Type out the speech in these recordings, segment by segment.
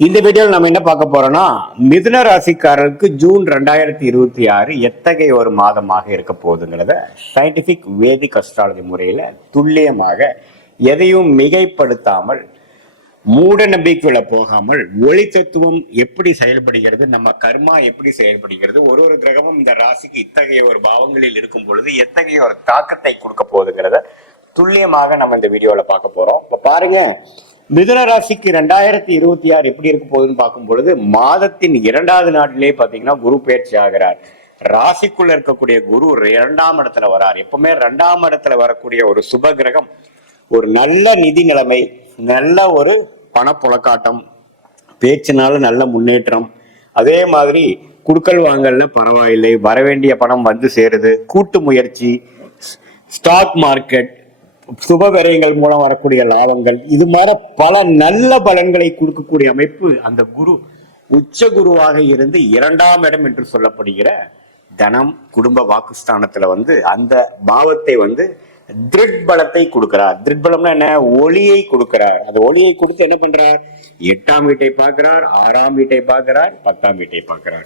இந்த வீடியோவில் நம்ம என்ன பார்க்க போறோம்னா, மிதுன ராசிக்காரருக்கு ஜூன் 2026 எத்தகைய ஒரு மாதமாக இருக்க போகுதுங்கிறத சயின்டிபிக் வேதிக் அஸ்ட்ராலஜி முறையில துல்லியமாக எதையும் மிகைப்படுத்தாமல் மூட நம்பிக்கையில போகாமல் ஒளி தத்துவம் எப்படி செயல்படுகிறது, நம்ம கர்மா எப்படி செயல்படுகிறது, ஒரு ஒரு கிரகமும் இந்த ராசிக்கு இத்தகைய ஒரு பாவங்களில் இருக்கும் பொழுது எத்தகைய ஒரு தாக்கத்தை கொடுக்க போகுதுங்கிறத துல்லியமாக நம்ம இந்த வீடியோல பார்க்க போறோம். இப்ப பாருங்க, மிதுன ராசிக்கு 2026 எப்படி இருக்க போகுதுன்னு பார்க்கும் பொழுது மாதத்தின் 2வது நாட்டிலே பாத்தீங்கன்னா குரு பயிற்சி ஆகிறார். ராசிக்குள்ள இருக்கக்கூடிய குரு 2ஆம் இடத்துல வரார். எப்பவுமே 2ஆம் இடத்துல வரக்கூடிய ஒரு சுப கிரகம் ஒரு நல்ல நிதி நிலைமை, நல்ல ஒரு பணப்புழக்காட்டம், பேச்சினால நல்ல முன்னேற்றம், அதே மாதிரி குடுக்கல் வாங்கல்ல பரவாயில்லை, வரவேண்டிய பணம் வந்து சேருது, கூட்டு முயற்சி, ஸ்டாக் மார்க்கெட், சுப விரயங்கள் மூலம் வரக்கூடிய லாபங்கள், இது மாதிரி பல நல்ல பலன்களை கொடுக்கக்கூடிய அமைப்பு அந்த குரு உச்ச குருவாக இருந்து 2ஆம் இடம் என்று சொல்லப்படுகிற தனம் குடும்ப வாக்குஸ்தானத்துல அந்த பாவத்தை திருட் பலத்தை கொடுக்கிறார். திருட் பலம்னா என்ன? ஒளியை கொடுக்கிறார். அந்த ஒளியை கொடுத்து என்ன பண்றார்? 8ஆம் வீட்டை பார்க்கிறார், 6ஆம் வீட்டை பார்க்கிறார், 10ஆம் வீட்டை பார்க்கிறார்.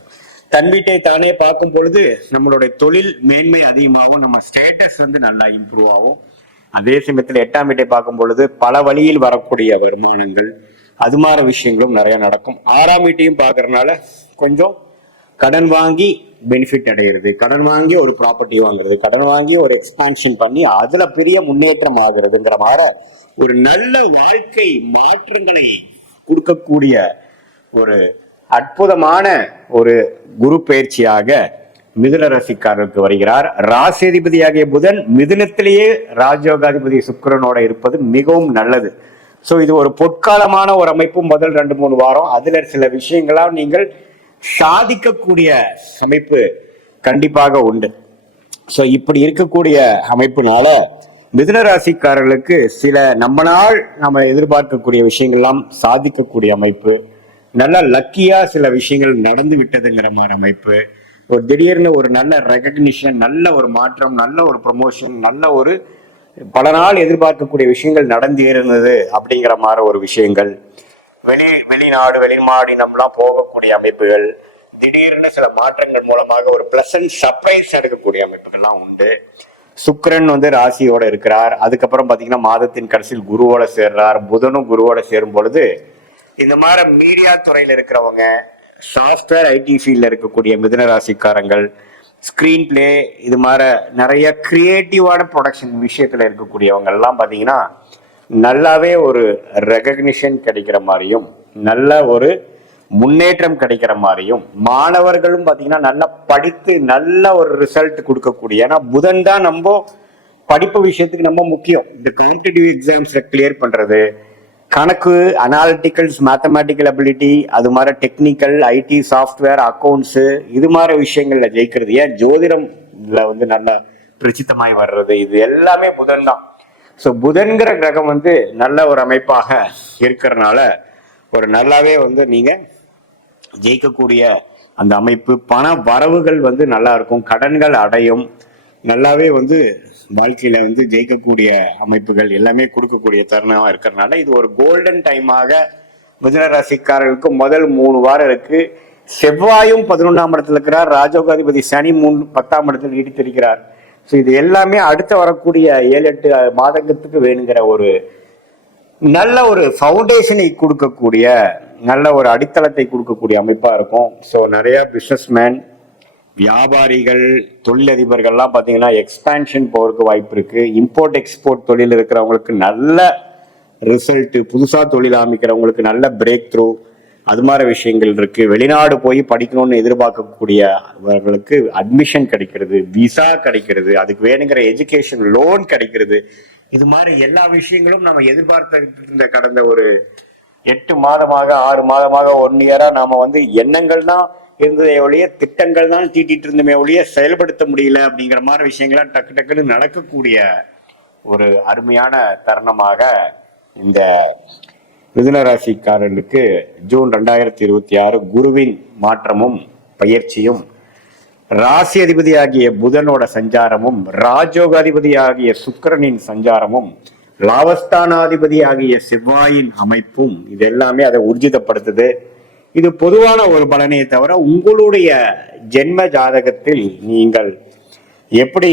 தன் வீட்டை தானே பார்க்கும் பொழுது நம்மளுடைய தொழில் மேன்மை அதிகமாகும், நம்ம ஸ்டேட்டஸ் நல்லா இம்ப்ரூவ் ஆகும். அதே சமயத்துல 8ஆம் வீட்டை பார்க்கும் பொழுது பல வழியில் வரக்கூடிய வருமானங்கள், அது மாதிரி விஷயங்களும் நிறைய நடக்கும். 6ஆம் வீட்டையும் பார்க்கறதுனால கொஞ்சம் கடன் வாங்கி பெனிஃபிட் அடைகிறது, கடன் வாங்கி ஒரு ப்ராப்பர்ட்டி வாங்குறது, கடன் வாங்கி ஒரு எக்ஸ்பான்ஷன் பண்ணி அதுல பெரிய முன்னேற்றம் ஆகுறதுங்கிற மாதிரி ஒரு நல்ல வாழ்க்கை மாற்றங்களை கொடுக்கக்கூடிய ஒரு அற்புதமான ஒரு குரு பயிற்சியாக மிதுன ராசிக்காரருக்கு வருகிறார். ராசிதிபதியாகிய புதன் மிதுனத்திலேயே ராஜயோகாதிபதி சுக்கிரனோட இருப்பது மிகவும் நல்லது. சோ இது ஒரு பொற்காலமான ஒரு அமைப்பு. முதல் 2-3 வாரம் அதுல சில விஷயங்களா நீங்கள் சாதிக்கக்கூடிய அமைப்பு கண்டிப்பாக உண்டு. சோ இப்படி இருக்கக்கூடிய அமைப்புனால மிதுன ராசிக்காரர்களுக்கு சில நம்ம எதிர்பார்க்கக்கூடிய விஷயங்கள்லாம் சாதிக்கக்கூடிய அமைப்பு, நல்ல லக்கியா சில விஷயங்கள் நடந்து விட்டதுங்கிற மாதிரி அமைப்பு, ஒரு திடீர்னு ஒரு நல்ல ரெகக்னிஷன், நல்ல ஒரு மாற்றம், நல்ல ஒரு ப்ரமோஷன், நல்ல ஒரு பல நாள் எதிர்பார்க்கக்கூடிய விஷயங்கள் நடந்து இருந்தது அப்படிங்கிற மாதிரி ஒரு விஷயங்கள், வெளிநாடு வெளிமாநிலம்லாம் போகக்கூடிய அமைப்புகள், திடீர்னு சில மாற்றங்கள் மூலமாக ஒரு பிளசன்ட் சர்ப்ரைஸ் எடுக்கக்கூடிய அமைப்புகள்லாம் உண்டு. சுக்கிரன் ராசியோட இருக்கிறார். அதுக்கப்புறம் பாத்தீங்கன்னா மாதத்தின் கடைசியில் குருவோட சேர்றார். புதனும் குருவோட சேரும் பொழுது இந்த மாதிரி மீடியா துறையில இருக்கிறவங்க, சாஃப்ட்வேர் ஐடி ஃபீல்ட்ல இருக்கக்கூடிய மிதுன ராசிக்காரங்கள், ஸ்கிரீன் பிளே, இது மாதிரி நிறைய கிரியேட்டிவான ப்ரொடக்ஷன் விஷயத்துல இருக்கக்கூடியவங்க எல்லாம் பாத்தீங்கன்னா நல்லாவே ஒரு ரெகக்னிஷன் கிடைக்கிற மாதிரியும், நல்ல ஒரு முன்னேற்றம் கிடைக்கிற மாதிரியும், மாணவர்களும் பாத்தீங்கன்னா நல்லா படித்து நல்ல ஒரு ரிசல்ட் கொடுக்கக்கூடிய, ஏன்னா புதன் தான் நம்ம படிப்பு விஷயத்துக்கு நம்ம முக்கியம். இந்த காம்படிட்டிவ் எக்ஸாம்ஸ்ல கிளியர் பண்றது, கணக்கு, அனாலிட்டிக்கல்ஸ், மேத்தமேட்டிக்கல் அபிலிட்டி, அது மாதிரி டெக்னிக்கல், ஐடி, சாஃப்ட்வேர், அக்கௌண்ட்ஸ், இது மாதிரி விஷயங்கள்ல ஜெயிக்கிறது, ஏன் ஜோதிடம்ல நல்ல பிரசித்தமாய் வர்றது, இது எல்லாமே புதன் தான். ஸோ புதன்கிற கிரகம் நல்ல ஒரு அமைப்பாக இருக்கிறதுனால ஒரு நல்லாவே நீங்க ஜெயிக்கக்கூடிய அந்த அமைப்பு, பண வரவுகள் நல்லா இருக்கும், கடன்கள் அடையும், நல்லாவே வாழ்க்கையில ஜெயிக்கக்கூடிய அமைப்புகள் எல்லாமே கொடுக்கக்கூடிய தருணமா இருக்கிறதுனால இது ஒரு கோல்டன் டைமாக மிதுன ராசிக்காரர்களுக்கு முதல் 3 வாரம் இருக்கு. செவ்வாயும் 11ஆம் இடத்துல இருக்கிறார். ராஜயோகாதிபதி சனி 10ஆம் இடத்துல நீடித்திருக்கிறார். ஸோ இது எல்லாமே அடுத்த வரக்கூடிய 7-8 மாதத்துக்கு வேணுங்கிற ஒரு நல்ல ஒரு ஃபவுண்டேஷனை கொடுக்கக்கூடிய, நல்ல ஒரு அடித்தளத்தை கொடுக்கக்கூடிய அமைப்பா இருக்கும். ஸோ நிறைய பிசினஸ்மேன், வியாபாரிகள், தொழிலதிபர்கள்லாம் பார்த்தீங்கன்னா எக்ஸ்பான்ஷன் போறதுக்கு வாய்ப்பு இருக்கு. இம்போர்ட் எக்ஸ்போர்ட் தொழில் இருக்கிறவங்களுக்கு நல்ல ரிசல்ட், புதுசாக தொழில் ஆரம்பிக்கிறவங்களுக்கு நல்ல பிரேக் த்ரூ, அது மாதிரி விஷயங்கள் இருக்கு. வெளிநாடு போய் படிக்கணும்னு எதிர்பார்க்கக்கூடியவர்களுக்கு அட்மிஷன் கிடைக்கிறது, விசா கிடைக்கிறது, அதுக்கு வேணுங்கிற எஜுகேஷன் லோன் கிடைக்கிறது. இது மாதிரி எல்லா விஷயங்களும் நம்ம எதிர்பார்த்த கடந்த ஒரு 8 மாதமாக 6 மாதமாக 1 இயரா நாம எண்ணங்கள் தான் இருந்ததை ஒழிய, திட்டங்கள் தான் தீட்டிட்டு இருந்தமே ஒழிய செயல்படுத்த முடியல அப்படிங்கிற மாதிரி விஷயங்கள்லாம் டக்கு டக்குன்னு நடக்கக்கூடிய ஒரு அருமையான தருணமாக இந்த மிதுன ராசிக்காரர்களுக்கு ஜூன் 2026 குருவின் மாற்றமும் பயிற்சியும், ராசி அதிபதியாகிய புதனோட சஞ்சாரமும், ராஜயோக அதிபதியாகிய சுக்கிரனின் சஞ்சாரமும் லாபஸ்தானாதிபதி ஆகிய செவ்வாயின் அமைப்பும் இது எல்லாமே அதை ஊர்ஜிதப்படுத்துது. இது பொதுவான ஒரு பலனையே தவிர உங்களுடைய ஜென்ம ஜாதகத்தில் நீங்கள் எப்படி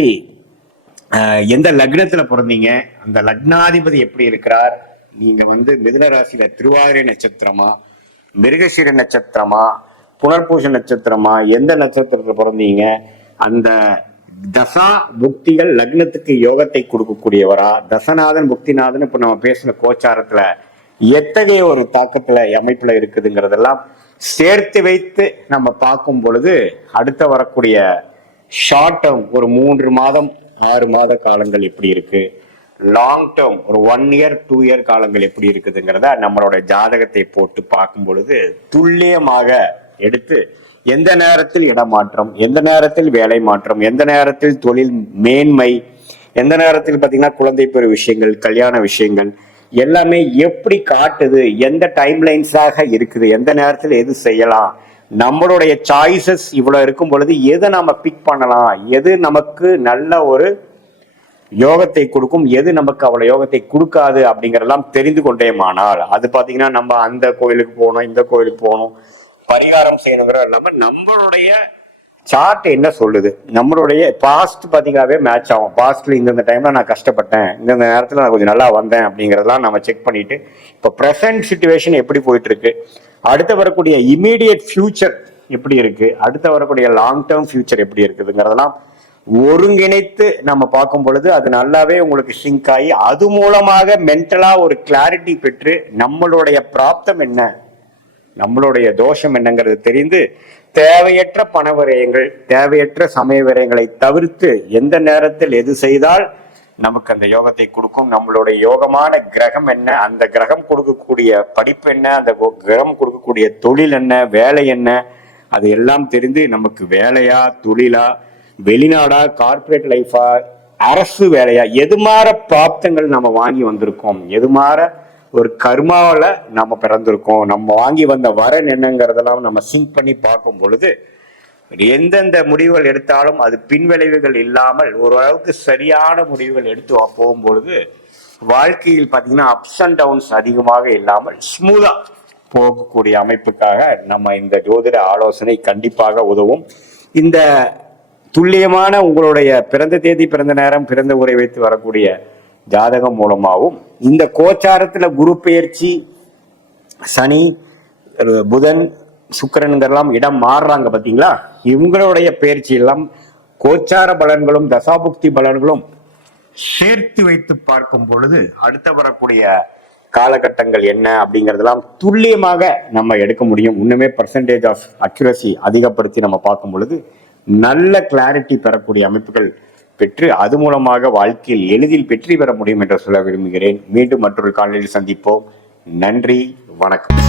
எந்த லக்னத்துல பிறந்தீங்க, அந்த லக்னாதிபதி எப்படி இருக்கிறார், நீங்க மிதுன ராசியில திருவாதிரை நட்சத்திரமா, மிருகசீர நட்சத்திரமா, புனர்பூச நட்சத்திரமா, எந்த நட்சத்திரத்துல பிறந்தீங்க, அந்த தசா புக்திகள் லக்னத்துக்கு யோகத்தை கொடுக்கக்கூடியவரா, தசநாதன் புக்திநாதன் இப்ப நம்ம பேசின கோச்சாரத்துல எத்தகைய ஒரு தாக்கத்துல அமைப்புல இருக்குதுங்கிறதெல்லாம் சேர்த்து வைத்து நம்ம பார்க்கும் பொழுது அடுத்த வரக்கூடிய ஷார்ட் டேர்ம் ஒரு 3 மாதம் 6 மாத காலங்கள் எப்படி இருக்கு, லாங் டேர்ம் ஒரு 1 இயர் 2 இயர் காலங்கள் எப்படி இருக்குதுங்கிறத நம்மளோட ஜாதகத்தை போட்டு பார்க்கும் பொழுது துல்லியமாக எடுத்து எந்த நேரத்தில் இடமாற்றம், எந்த நேரத்தில் வேலை மாற்றம், எந்த நேரத்தில் தொழில் மேன்மை, எந்த நேரத்தில் பாத்தீங்கன்னா குழந்தை பெறு விஷயங்கள், கல்யாண விஷயங்கள் எல்லாமே எப்படி காட்டுது, எந்த டைம் லைன்ஸாக இருக்குது, எந்த நேரத்தில் எது செய்யலாம், நம்மளுடைய சாய்ஸஸ் இவ்வளவு இருக்கும் பொழுது எதை நாம பிக் பண்ணலாம், எது நமக்கு நல்ல ஒரு யோகத்தை கொடுக்கும், எது நமக்கு அவ்வளவு யோகத்தை கொடுக்காது அப்படிங்கறதெல்லாம் தெரிந்து கொண்டேமானால் அது பாத்தீங்கன்னா நம்ம அந்த கோயிலுக்கு போகணும், இந்த கோயிலுக்கு போகணும், பரிகாரம் செய்யணுங்கிற இல்லாம நம்மளுடைய சார்ட் என்ன சொல்லுது, நம்மளுடைய பாஸ்ட் பாத்தீங்கன்னாவே மேட்ச் ஆகும். பாஸ்ட்ல இந்த டைம்ல நான் கஷ்டப்பட்டேன், இந்த நேரத்துல நான் கொஞ்சம் நல்லா வந்தேன் அப்படிங்கறதெல்லாம் நம்ம செக் பண்ணிட்டு இப்ப பிரசன்ட் சிச்சுவேஷன் எப்படி போயிட்டு இருக்கு, அடுத்து வரக்கூடிய இமீடியட் ஃபியூச்சர் எப்படி இருக்கு, அடுத்து வரக்கூடிய லாங் டேர்ம் ஃபியூச்சர் எப்படி இருக்குதுங்கிறதெல்லாம் ஒருங்கிணைத்து நம்ம பார்க்கும் பொழுது அது நல்லாவே உங்களுக்கு சிங்க் ஆகி அது மூலமாக மென்டலா ஒரு கிளாரிட்டி பெற்று நம்மளுடைய பிராப்தம் என்ன, நம்மளுடைய தோஷம் என்னங்கிறது தெரிந்து தேவையற்ற பண விரயங்கள், தேவையற்ற சமய விரயங்களை தவிர்த்து எந்த நேரத்தில் எது செய்தால் நமக்கு அந்த யோகத்தை கொடுக்கும், நம்மளுடைய யோகமான கிரகம் என்ன, அந்த கிரகம் கொடுக்கக்கூடிய படிப்பு என்ன, அந்த கிரகம் கொடுக்கக்கூடிய தொழில் என்ன, வேலை என்ன, அது எல்லாம் தெரிந்து நமக்கு வேலையா, தொழிலா, வெளிநாடா, கார்பரேட் லைஃபா, அரசு வேலையா, எது மாற பிராப்தங்கள் நம்ம வாங்கி வந்திருக்கோம், எது மாற ஒரு கர்மாவில நம்ம பிறந்திருக்கோம், நம்ம வாங்கி வந்த வரன் என்னங்கிறதெல்லாம் நம்ம சிங்க் பண்ணி பார்க்கும் பொழுது எந்தெந்த முடிவுகள் எடுத்தாலும் அது பின்விளைவுகள் இல்லாமல் ஓரளவுக்கு சரியான முடிவுகள் எடுத்து போகும் பொழுது வாழ்க்கையில் பார்த்தீங்கன்னா அப்ஸ் அண்ட் டவுன்ஸ் அதிகமாக இல்லாமல் ஸ்மூதா போகக்கூடிய அமைப்புக்காக நம்ம இந்த ஜோதிட ஆலோசனை கண்டிப்பாக உதவும். இந்த துல்லியமான உங்களுடைய பிறந்த தேதி, பிறந்த நேரம், பிறந்த உரை வைத்து வரக்கூடிய ஜாதகம் மூலமாகவும் இந்த கோச்சாரத்துல குரு பெயர்ச்சி, சனி, புதன், சுக்கிரன்கெல்லாம் இடம் மாறுறாங்க பாத்தீங்களா, இவங்களுடைய பயிற்சி எல்லாம் கோச்சார பலன்களும் தசாபுக்தி பலன்களும் சேர்த்து வைத்து பார்க்கும் பொழுது அடுத்த வரக்கூடிய காலகட்டங்கள் என்ன அப்படிங்கறதெல்லாம் துல்லியமாக நம்ம எடுக்க முடியும். இன்னுமே பர்சன்டேஜ் ஆஃப் அக்யூரசி அதிகப்படுத்தி நம்ம பார்க்கும் பொழுது நல்ல கிளாரிட்டி பெறக்கூடிய அமைப்புகள் பெற்று அது மூலமாக வாழ்க்கையில் எளிதில் வெற்றி பெற முடியும் என்று சொல்ல விரும்புகிறேன். மீண்டும் மற்றொரு காலையில் சந்திப்போம். நன்றி, வணக்கம்.